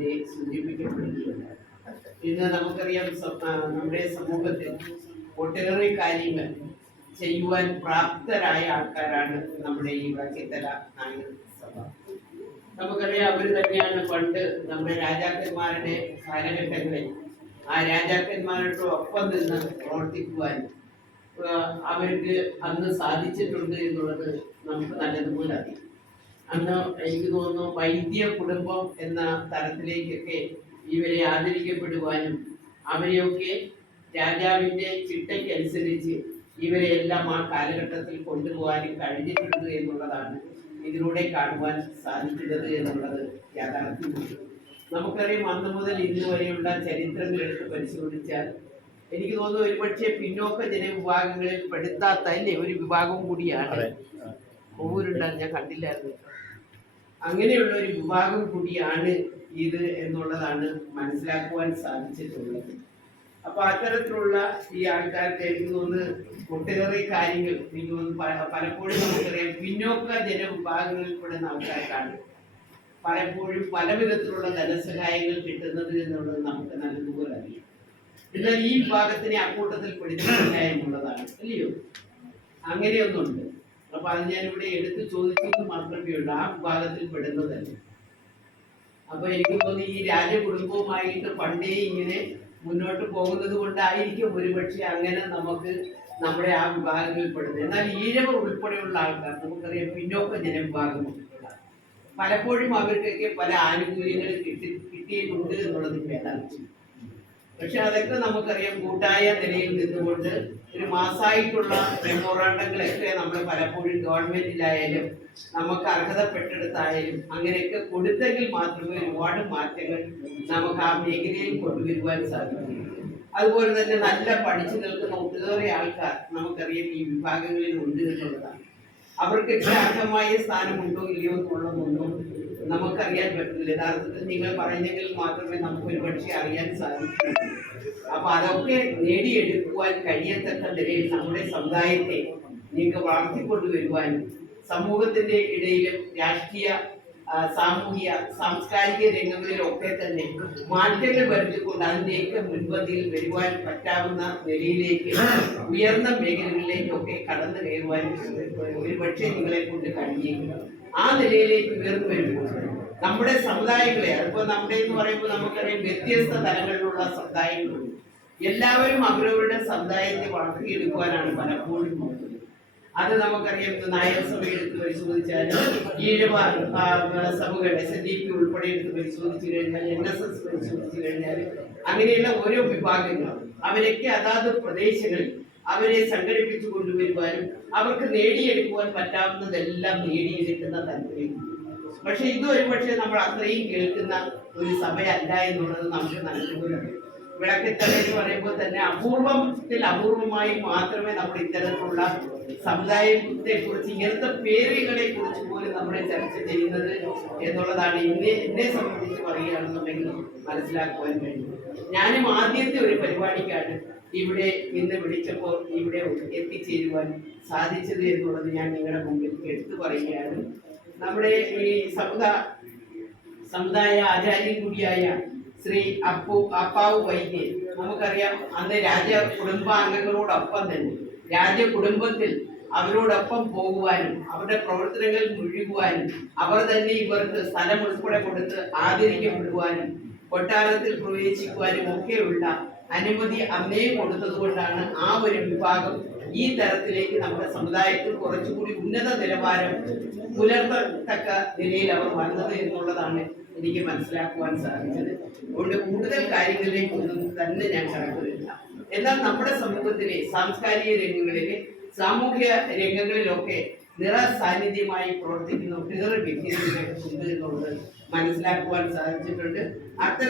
മുന്നേ സൂചിപ്പിക്കപ്പെടുകയുണ്ട്. ഇന്ന് നമുക്കറിയാം നമ്മുടെ സമൂഹത്തിൽ ഒട്ടേറെ കാര്യങ്ങൾ ചെയ്യുവാൻ പ്രാപ്തരായ ആൾക്കാരാണ് നമ്മുടെ ഈ വക്കത്തല നായർ സഭ. നമുക്കറിയാം അവർ തന്നെയാണ് പണ്ട് നമ്മുടെ രാജാക്കന്മാരുടെ കാലഘട്ടങ്ങളിൽ ആ രാജാക്കന്മാരുടെ ഒപ്പം നിന്ന് പ്രവർത്തിക്കുവാൻ അവർക്ക് അന്ന് സാധിച്ചിട്ടുണ്ട് എന്നുള്ളത് നമുക്ക് നല്ലതുപോലെ അറിയാം. അന്ന് എനിക്ക് തോന്നുന്നു വൈദ്യ കുടുംബം എന്ന തരത്തിലേക്കൊക്കെ ഇവരെ ആദരിക്കപ്പെടുവാനും അവരെയൊക്കെ രാജാവിൻ്റെ ചിട്ടയ്ക്കനുസരിച്ച് ഇവരെയെല്ലാം ആ കാലഘട്ടത്തിൽ കൊണ്ടുപോകാനും കഴിഞ്ഞിട്ടുണ്ട് എന്നുള്ളതാണ് ഇതിലൂടെ കാണുവാൻ സാധിക്കുന്നത് എന്നുള്ളത് യാഥാർത്ഥ്യമാണ്. നമുക്കറിയാം അന്ന് മുതൽ ഇന്ന് വരെയുള്ള ചരിത്രങ്ങൾ എടുത്ത് പരിശോധിച്ചാൽ എനിക്ക് തോന്നുന്നു ഒരുപക്ഷെ പിന്നോക്ക ജനവിഭാഗങ്ങളിൽ പെടുത്താത്ത അല്ലേ ഒരു വിഭാഗം കൂടിയാണ്. ഊരുണ്ടാകും, ഞാൻ കണ്ടില്ലായിരുന്നു. അങ്ങനെയുള്ള ഒരു വിഭാഗം കൂടിയാണ് ഇത് എന്നുള്ളതാണ് മനസ്സിലാക്കുവാൻ സാധിച്ചിട്ടുള്ളത്. അപ്പൊ അത്തരത്തിലുള്ള ഈ ആൾക്കാർക്ക് എനിക്ക് തോന്നുന്നു ഒട്ടേറെ കാര്യങ്ങൾ എനിക്ക് തോന്നുന്നു പലപ്പോഴും നമുക്കറിയാം പിന്നോക്ക ജനവിഭാഗങ്ങളിൽപ്പെടുന്ന ആൾക്കാർക്കാണ് പലപ്പോഴും പല വിധത്തിലുള്ള ധനസഹായങ്ങൾ കിട്ടുന്നത് എന്നുള്ളത് നമുക്ക് നല്ലതുപോലെ അറിയാം. എന്നാൽ ഈ വിഭാഗത്തിനെ അക്കൂട്ടത്തിൽ പെടുത്തില്ല എന്നുള്ളതാണ്, അല്ലയോ? അങ്ങനെയൊന്നുണ്ട്. അപ്പൊ അത് ഞാനിവിടെ എടുത്തു ചോദിച്ചത് മാത്രമേ ഉള്ളൂ, ആ വിഭാഗത്തിൽ പെടുന്നതല്ല. അപ്പൊ എനിക്ക് തോന്നി ഈ രാജകുടുംബവുമായിട്ട് പണ്ടേ ഇങ്ങനെ മുന്നോട്ട് പോകുന്നത് കൊണ്ടായിരിക്കും ഒരുപക്ഷെ അങ്ങനെ നമുക്ക് നമ്മുടെ ആ വിഭാഗങ്ങളിൽ പെടുന്നത്. എന്നാൽ ഈഴവർ ഉൾപ്പെടെയുള്ള ആൾക്കാർ നമുക്കറിയാം പിന്നോക്ക ജനവിഭാഗം പലപ്പോഴും അവർക്കൊക്കെ പല ആനുകൂല്യങ്ങൾ കിട്ടിയിട്ടുണ്ട് എന്നുള്ളതിന്റെ യാഥാർത്ഥ്യം. പക്ഷെ അതൊക്കെ നമുക്കറിയാം കൂട്ടായ നിലയിൽ നിന്നുകൊണ്ട് ഒരു മാസമായിട്ടുള്ള മെമ്മോറാണ്ടങ്ങളൊക്കെ നമ്മൾ പലപ്പോഴും ഗവൺമെന്റിലായാലും നമുക്ക് അർഹതപ്പെട്ടെടുത്തായാലും അങ്ങനെയൊക്കെ കൊടുത്തെങ്കിൽ മാത്രമേ ഒരുപാട് മാറ്റങ്ങൾ നമുക്ക് ആ മേഖലയിൽ കൊണ്ടുവരുവാൻ സാധിക്കും. അതുപോലെ തന്നെ നല്ല പഠിച്ചു നിൽക്കുന്ന ഒട്ടേറെ ആൾക്കാർ നമുക്കറിയാം ഈ വിഭാഗങ്ങളിൽ ഉണ്ട് എന്നുള്ളതാണ്. അവർക്കൊക്കെ അർഹമായ സ്ഥാനമുണ്ടോ ഇല്ലയോ എന്നുള്ളതൊന്നും നമുക്കറിയാൻ പറ്റില്ല. യഥാർത്ഥത്തിൽ നിങ്ങൾ പറയുന്നെങ്കിൽ മാത്രമേ നമുക്ക് ഒരുപക്ഷെ അറിയാൻ സാധിക്കൂ. അപ്പൊ അതൊക്കെ നേടിയെടുക്കുവാൻ കഴിയത്തക്ക നിലയിൽ നമ്മുടെ സമുദായത്തെ നിങ്ങൾക്ക് വളർത്തിക്കൊണ്ടുവരുവാനും സമൂഹത്തിന്റെ ഇടയിലും രാഷ്ട്രീയ സാമൂഹിക സാംസ്കാരിക രംഗങ്ങളിലൊക്കെ തന്നെ മാറ്റങ്ങൾ വരുത്തിക്കൊണ്ട് അതിൻ്റെയൊക്കെ മുൻപന്തിയിൽ വരുവാൻ പറ്റാവുന്ന നിലയിലേക്ക് ഉയർന്ന മേഖലകളിലേക്കൊക്കെ കടന്നു കയറുവാനും ഒരുപക്ഷെ നിങ്ങളെ കൊണ്ട് കഴിയുക. ആ നിലയിലേക്ക് ഉയർന്നു വരുമ്പോൾ നമ്മുടെ സമുദായങ്ങളെ അതിപ്പോൾ നമ്മുടെ എന്ന് പറയുമ്പോൾ നമുക്കറിയാം വ്യത്യസ്ത തലങ്ങളിലുള്ള സമുദായങ്ങളുണ്ട്. എല്ലാവരും അവരവരുടെ സമുദായത്തെ വളർത്തിയെടുക്കുവാനാണ് പലപ്പോഴും നോക്കുന്നത്. അത് നമുക്കറിയാം. നായർ സഭ എടുത്ത് പരിശോധിച്ചാൽ ഈഴവ സഭകൾ SNDP ഉൾപ്പെടെ എടുത്ത് പരിശോധിച്ചു കഴിഞ്ഞാൽ NSS പരിശോധിച്ചു കഴിഞ്ഞാൽ അങ്ങനെയുള്ള ഓരോ വിഭാഗങ്ങളും അവരൊക്കെ അതാത് പ്രദേശങ്ങളിൽ അവരെ സംഘടിപ്പിച്ചു കൊണ്ടുവരുവാനും അവർക്ക് നേടിയെടുക്കുവാൻ പറ്റാവുന്നതെല്ലാം നേടിയെടുക്കുന്ന താല്പര്യം. പക്ഷെ ഇത് ഒരുപക്ഷെ നമ്മൾ അത്രയും കേൾക്കുന്ന ഒരു സഭയല്ല എന്നുള്ളത് നമുക്ക് നല്ലതുപോലെ വിളക്കത്തല എന്ന് പറയുമ്പോൾ തന്നെ അപൂർവമായി മാത്രമേ നമ്മൾ ഇത്തരത്തിലുള്ള സമുദായത്തെ കുറിച്ച് ഇങ്ങനത്തെ പേരുകളെ കുറിച്ച് പോലും നമ്മളെ ചർച്ച ചെയ്യുന്നത് എന്നുള്ളതാണ് എന്നെ സംബന്ധിച്ച് പറയുകയാണെന്നുണ്ടെങ്കിൽ മനസ്സിലാക്കുവാൻ കഴിയും. ഞാനും ആദ്യത്തെ ഒരു പരിപാടിക്കാണ് ഇവിടെ ഇന്ന് വിളിച്ചപ്പോൾ ഇവിടെ എത്തിച്ചേരുവാൻ സാധിച്ചത് എന്നുള്ളത് ഞാൻ നിങ്ങളുടെ മുമ്പിൽ എടുത്തു പറയുകയാണ്. നമ്മുടെ ഈ സമുദായ ആചാര്യൻ കൂടിയായ ശ്രീ അപ്പാവു വൈദ്യൻ നമുക്കറിയാം അന്ന് കുടുംബാംഗങ്ങളോടൊപ്പം തന്നെ രാജകുടുംബത്തിൽ അവരോടൊപ്പം പോകുവാനും അവരുടെ പ്രവർത്തനങ്ങളിൽ മുഴുകുവാനും അവർ തന്നെ ഇവർക്ക് സ്ഥലം ഉൾപ്പെടെ കൊടുത്ത് ആദരിക്കപ്പെടുവാനും കൊട്ടാരത്തിൽ പ്രവേശിക്കുവാനും ഒക്കെയുള്ള അനുമതി അന്നേ കൊടുത്തത് കൊണ്ടാണ് ആ ഒരു വിഭാഗം ഈ തരത്തിലേക്ക് നമ്മുടെ സമുദായത്തിൽ കുറച്ചുകൂടി ഉന്നത നിലവാരം പുലർത്തത്തക്ക നിലയിൽ അവർ വന്നത് എന്നുള്ളതാണ് എനിക്ക് മനസ്സിലാക്കുവാൻ സാധിച്ചത്. അതുകൊണ്ട് കൂടുതൽ കാര്യങ്ങളിലേക്കൊന്നും തന്നെ ഞാൻ കടക്കുന്നില്ല. എന്നാൽ നമ്മുടെ സമൂഹത്തിലെ സാംസ്കാരിക രംഗങ്ങളിലെ സാമൂഹ്യ രംഗങ്ങളിലൊക്കെ നിറസാന്നിധ്യമായി പ്രവർത്തിക്കുന്ന ഒട്ടേറെ വ്യക്തികളുടെ ഉണ്ട് എന്നുള്ളത് മനസ്സിലാക്കുവാൻ സാധിച്ചിട്ടുണ്ട്. അത്തരം